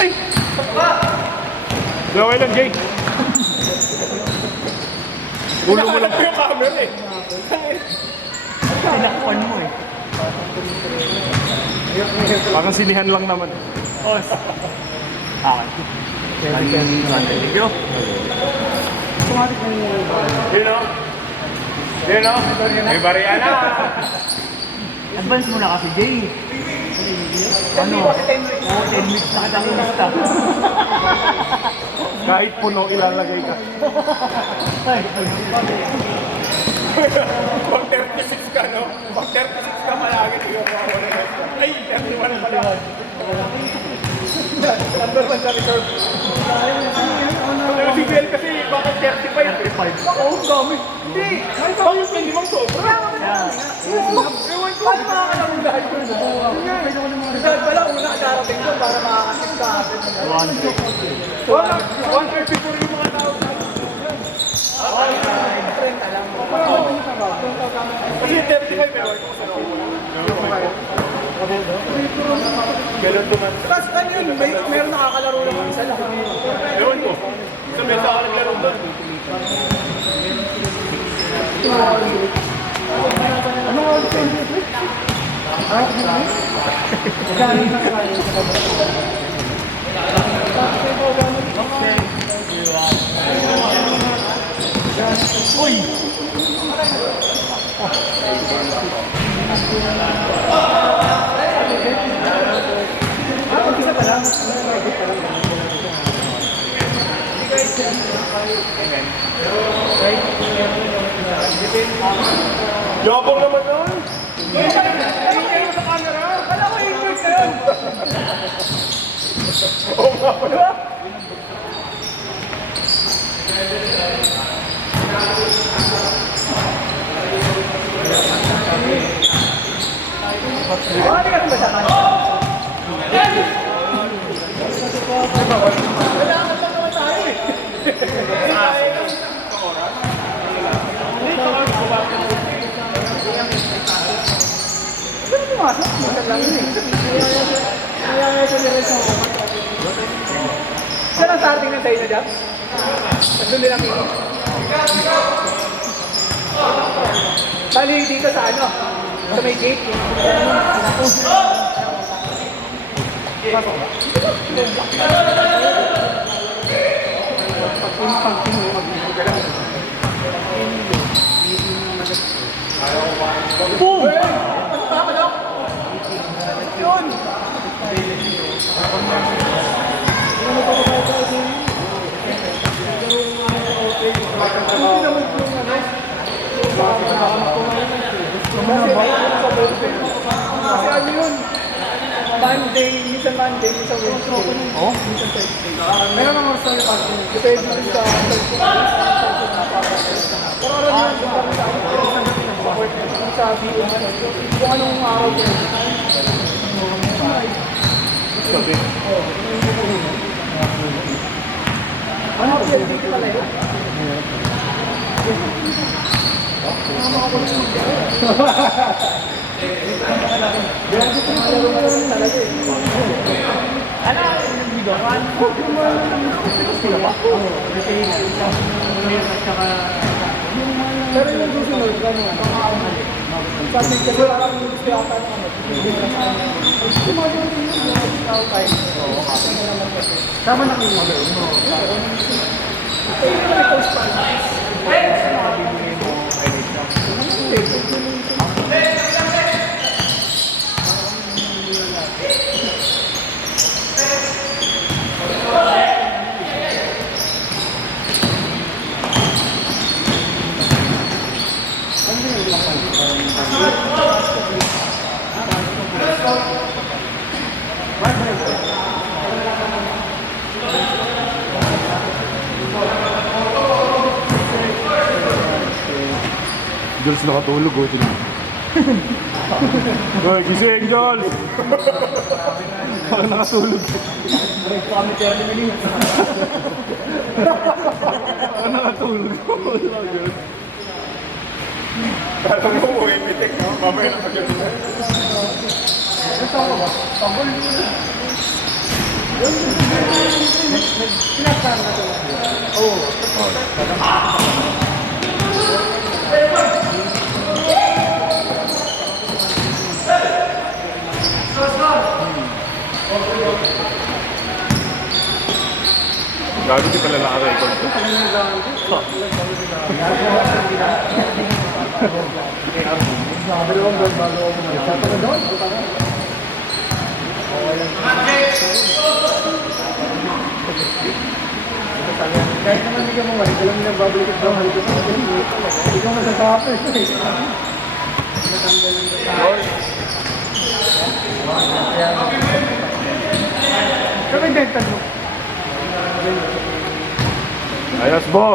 Ay! Gawin lang, Jay. Gulo mo lang yung camera eh. Tinakpan mo eh. Parang sinihan lang naman. Oh. Okay. Thank you. You know? You know? May bariya na. Advance mo na kasi, Jay. Ano? 10 minutes na kitang ilista. Kahit puno, ilalagay ka. Ay, Pag 36 ka, no? Pag 36 ka, malagi kayo. Ay, 31 pala. Number 1 sa reserve. Si Biel kasi, bakit 35? Baka ang dami. Hindi, may ba yung hindi mong sobra? Ewan ko, ano makakalaro dahil ko na. Dahil pala, una darating ko para makakasing sa atin. 134 yung mga tao. Kasi 35 pero Galon duman. Tapos ano yun? Meron nakakalaro naman isa lang. Ewan ko. Isa may isa ka naglaro doon. Ano nga ulit yung dito? uy! Yabang naman nun. Hindi kayo sa camera. Kala ko yung first na yun. Oo nga pala. Saan ang starting ng tayo na dyan? Nandun din ang ito. Bali dito sa ano? Sa may gate. Boom! Yun! Kasi ano yun? Monday, minsan Monday, minsan Wednesday. Oh? Minsan Thursday. Meron naman sa party. Depende din sa pero alam nyo, yung kami sa sa video kung anong araw ko. Sabi. Ano ang dito pala yun? Ano? Bidokan? Sila ba? Pero yung susunod, gano'n. Kasi kasi parang gusto yata ng ano. Tama na kayo. Eh, yung mga post pa. Angels nakatulog, oh. Tingnan. Hoy, gising, Angels! Baka nakatulog. Kami 30 minutes. Baka nakatulog. Kala mo mo ipitik, no? Mamaya na pag-ibig. Gago di pala naka-record. Kahit naman hindi ka mawalik, alam mo na babalik at babalik at babalik. Hindi ka masasabi. Kami dental mo. Ayos, Bo!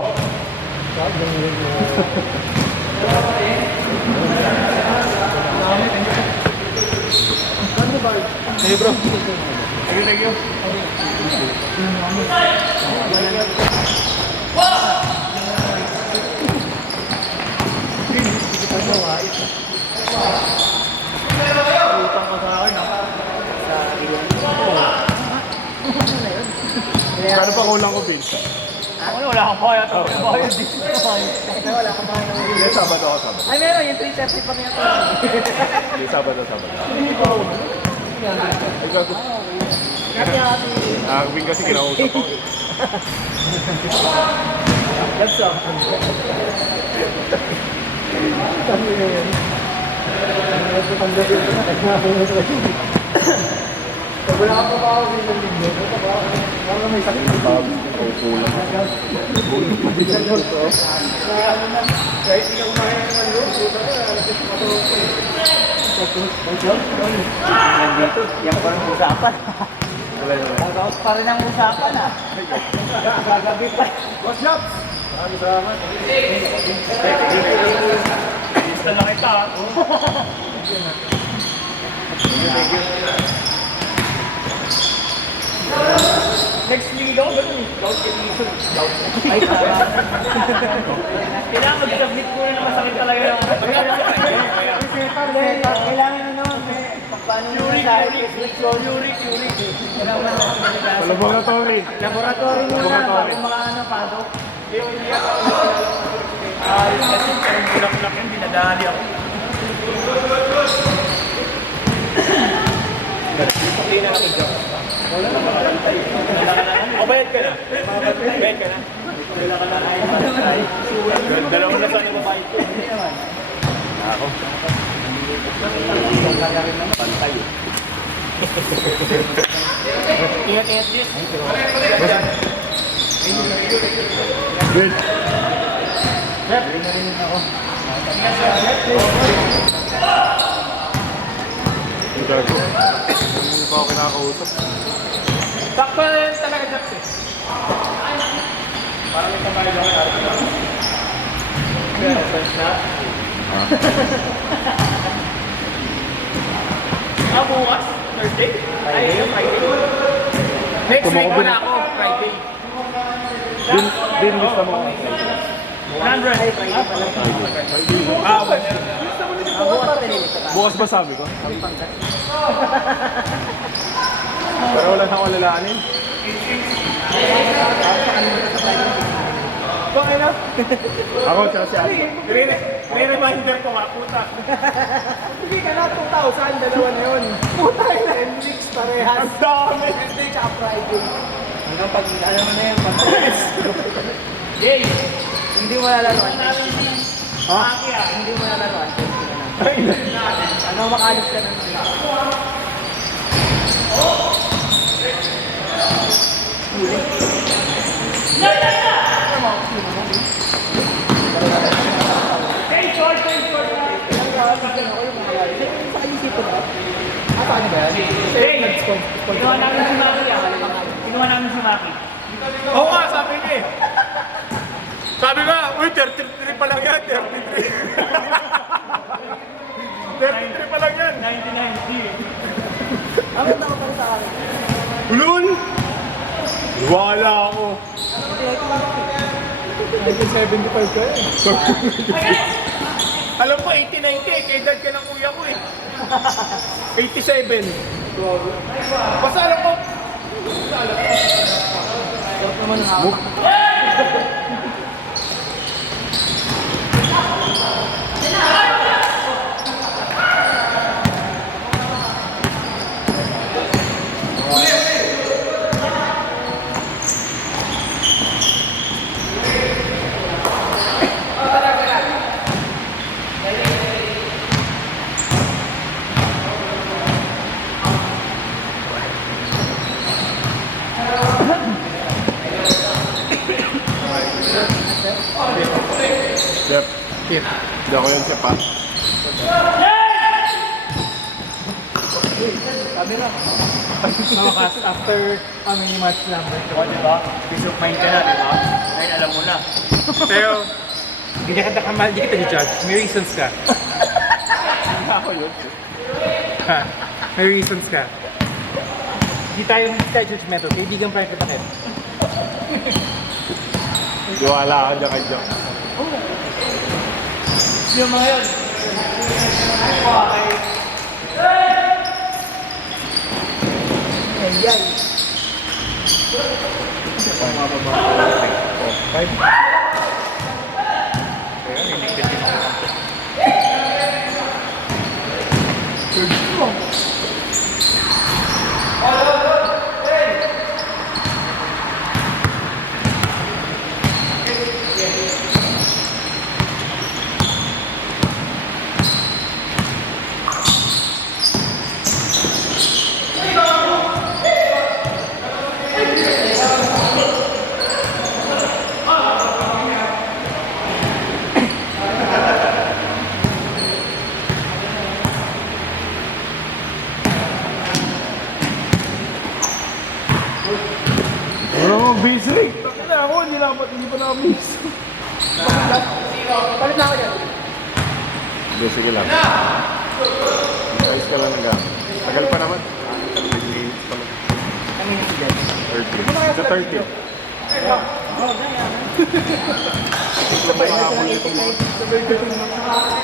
Hey, bro. Thank you. Utang ka sa akin, ha? Kano pa kulang ko, Vince? Wala kang bayad. Bayad din. Wala kang bayad. Hindi, Sabado ako, Sabado. Ay, meron. Yung 330 pa niya. Hindi, Sabado. Ay, gago. Hati-hati. Wing kasi kinausap ko. That's all. Wala ka pa ako sa isang linggo. Wala may sakit. Kulang. Kahit hindi ka kumain ng manlo, nandito, yan pa rin usapan. Gagawas pa rin ang usapan, ha? Gagabi pa. What's up? Salamat. Gusto na kita, ha? Next linggo, ganun eh. Gout edition. Ay, kailangan mag-submit ko rin na masakit talaga yung... Kailangan na naman, paano nyo masahe? Uric. Sa laboratory. Laboratory muna, bago mga ano, pasok. Hindi ako. Kasi parang bulak-bulak yun, dinadali ako. Hindi na ako dyan. Wala na makalantay. O, bayad ka na. Bayad ka na. Wala ka na. Dalawang na saan yung babae ko. Hindi naman. Ako. Pantay. Ingat-ingat din. Good. Sir, rin ako. Ang gago. Hindi pa ako kinakausap. Sakto na yan talaga, Jax eh. Parang may kamay lang ako. Pero, first na. Bukas? Thursday? Ay, Friday. Next week Tumakbo na ako, Friday. Din gusto mo. 100. Bukas ba sabi ko? Pero wala na alalahanin. Bakit na? Ako, tsaka si Ate. Re-reminder ko nga, puta. Hindi ka na 2,000, dalawa na yun. Puta yun, NLX parehas. Ang dami. Wednesday tsaka Friday. Hanggang pag, alam mo na yun, pag... Jay, hindi mo lalaruan. Ha? Hindi mo lalaruan. Ano, makalis ka ng Ginawa namin si Maki. Ginawa namin si Maki. Oo nga, sabi niya eh. Sabi nga, uy, 33 pa lang yan, 33. 33 pa lang yan. 1990. Ang ganda ko pala sa akin. Ulun! Wala ako. 1975 ka eh. Alam ko, 80-90 eh. Kay dad ka ng kuya ko eh. 87. Basta alam ko. Suot naman ang hawak. Jeff. Hindi ako yun, Jeff, ha? Sabi na. Nakakas after aming match number. O, di ba? Peace of mind ka na, di ba? Ngayon alam mo na. Pero, Hindi ka nakamal, hindi kita i-judge. May reasons ka. hindi ako yun. Ha? May reasons ka. Hindi tayo judgmental. Kaibigan pa rin kita, Ken. Wala ka dyan kay Jeff. Yung mga yun. Ayan. Kaya, niligpit din ako. Wala mo, busy. Bakit na ako? Hindi pa na-miss. Palit na ako yan. Hindi, sige lang. Ayos ka lang lang. Tagal pa naman. 30 minutes pa lang. Ang hindi dyan. 30. Sa 30. Sabay na sila 89. Sabay ko yung mga.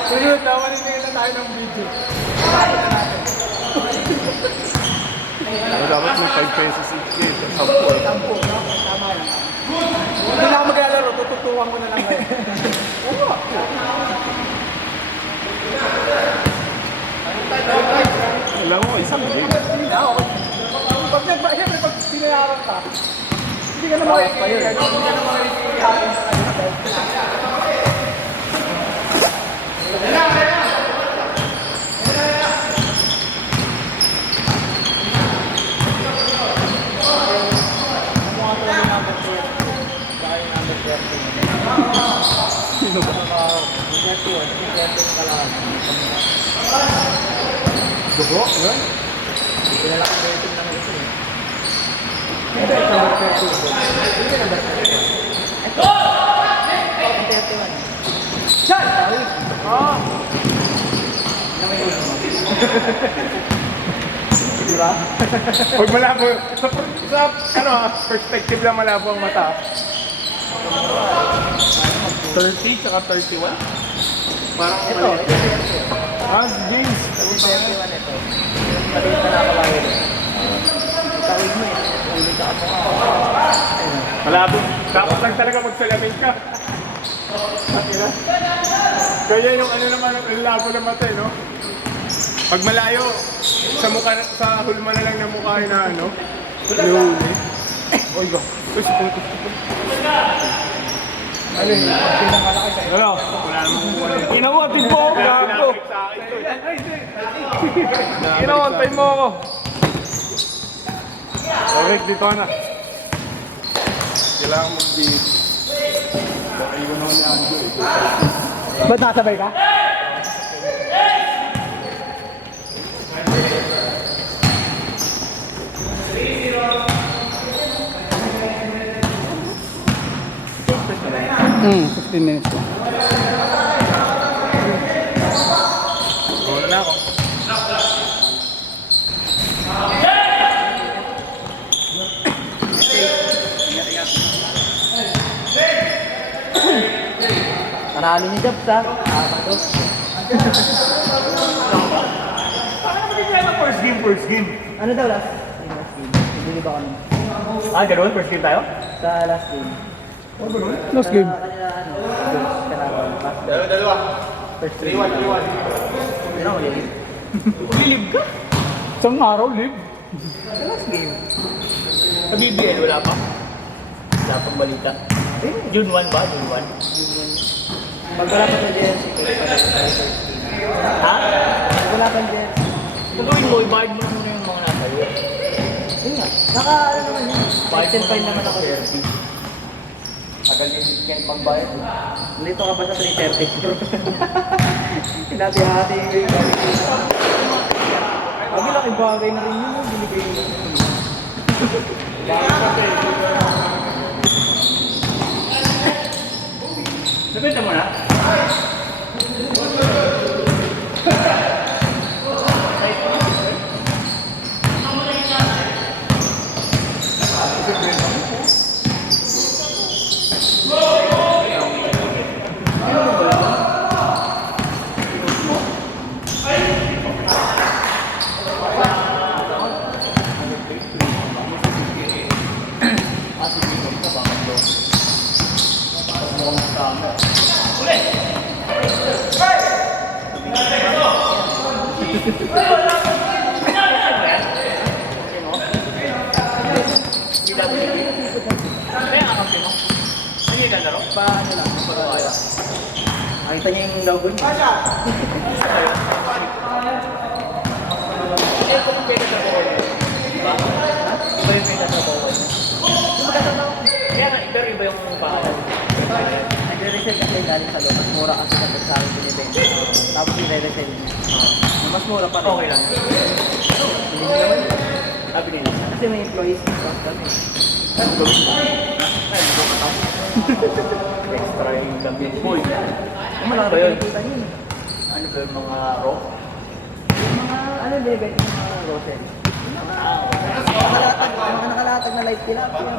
Sunod, nawanin na tayo ng video. Dapat may 5 pesos each game. 10. Tampo, no? Tama yan. Hindi na ako maglalaro, tututuwang ko na lang ngayon. Oo. Alam mo, isang game. Hindi na ako. Siyempre, pag binayaran ka, hindi ka na makikita. Hindi ka na makikita sa kanila. Dugo? Yan? Shot! Diba? Pag malabo, perspective lang malabo ang mata. 30 tsaka 31? Parang Ito, James. 31 ito. Maliit na nakakalahin. Tawid mo eh. Ulit ako. Malabo. Dapat lang talaga magsalamin ka. Kaya yung ano naman, ang labo ng mata eh, no? Pag malayo, sa mukha, sa hulma na lang ng mukha na ano, nahuli. Oy, go. Uy, siputo. Ano yun? Pinangalaki sa'yo. Ano? Wala namang kukuha. Inawatin mo ako, gago. Inawatin mo ako. Okay, dito na. Kailangan mag-beat. Baka iwan naman ni Anjo eh. Ba't nakasabay ka? 15 minutes lang. Wala na ako. Panalo ni Jobs ha. First game. Ano daw last? Last game. Hindi ba kami? Ah, ganoon? First game tayo? Sa last game. Last game. Kanila ano? Jobs. Kanala. Last game. Dalawa. First game. 3-1. Hindi na ulit. Lilib ka? Isang araw, live. Sa last game. Sa BBL, wala pa? Wala pang balita. June 1 ba? June 1? Pag wala pa sa jersey, first game. Ha? Pag wala pa jersey. Kung gawin mo, i-guard mo muna yung mga nasa iyo. Yun nga. Ano naman yun? Extend file naman ako sir. Tagal yung weekend pagbayad. Nandito ka pa sa 3:30. Hinati-hati yung Lagi laking bagay na rin yun. Binigay yun. Nabenta mo na? Paano lang? Nakita niya yung logo niya. Iba yung pinagtrabaho niya. Kaya nga, pero iba yung pangalan. Nagre-resell kasi galing sa loob. Mas mura kasi kasi sa akin binibenta. Tapos i-resell niya. Mas mura pa rin. Okay lang. Hindi niya naman yun. Sabi nila. Kasi may employees discount kami. Ay, gawin mo. Ay, hindi ko matapos. Extra yung gambit. Boy. Ang malaki ba yun? pinagkita niya. Ano ba yung mga raw? Yung mga ano level yung mga grocery. Yung mga nakalatag na light tilapia.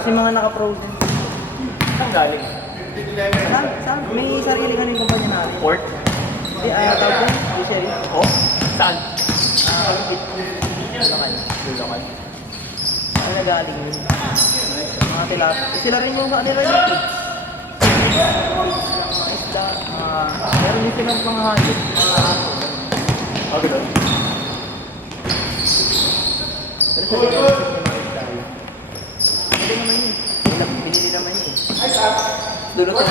Kasi mga naka-frozen. Saan galing? May sarili kami kumpanya natin. Port? Hindi, tawag ko. Fishery. Oh? Saan? Bulacan. Bulacan. Ano nagaling yun? Mga tilapia. Sila rin yung mga nila yun. Mga isda. Meron din silang mga hayop. Mga aso. Ah, gano'n? Pero sa tingin ko yung mga isda yun. Hindi naman yun. Binili naman yun. Dulot ang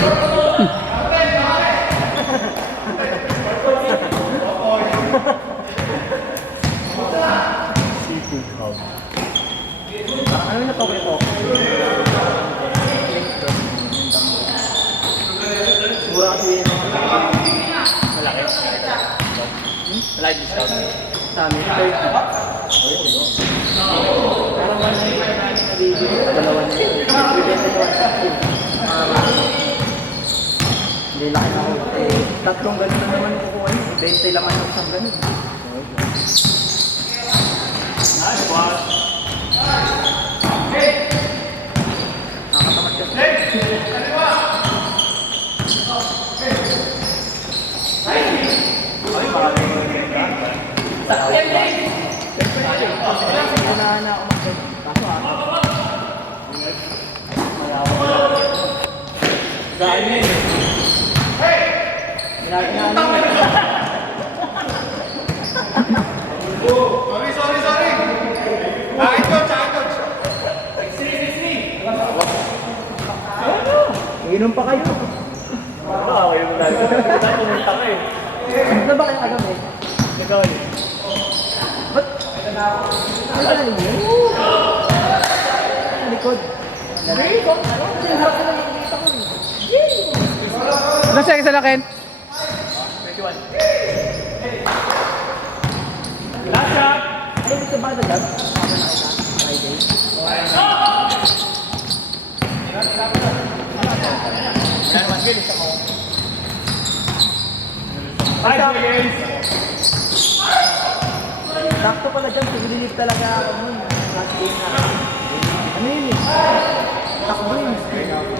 Seafood hub. ano na paborito ko? Mura kasi yun. Malaki. Malaki discount. Sa amin, 30. Parang 190 nabibili. Dalawa na yun. Bibenta yung 150. Hindi laki na ako. Tatlong ganun na naman kukuha niyo. 20 lang ang isang ganun. Nice one. Nakakatamad ka. Ay, marami yung ganda. Unahan na ako mag-ganun. Kaso Dahil yun eh. Ginagawa na yun. Sorry. Akin coach. Iinom pa kayo. Ah, kayo mo lang. Pumunta ka eh. Ano ba kayo kagabi? Ikaw eh. Ba't? Ano ba yun? Sa likod. Kasi yung harap ko lang nakikita ko eh. Ilang seconds na Ken? 21. Last shot! Ay, gusto ba na dad? Tama na kita. Friday. Mabilis ako. 5 seconds. Sakto pala dyan, pumilip talaga ako nun. Last game na. Ano yun eh? Takbo yun.